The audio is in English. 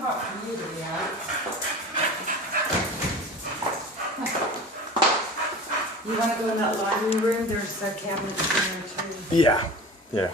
hot for you to be out. You want to go in that laundry room? There's cabinets in there too. Yeah. Yeah.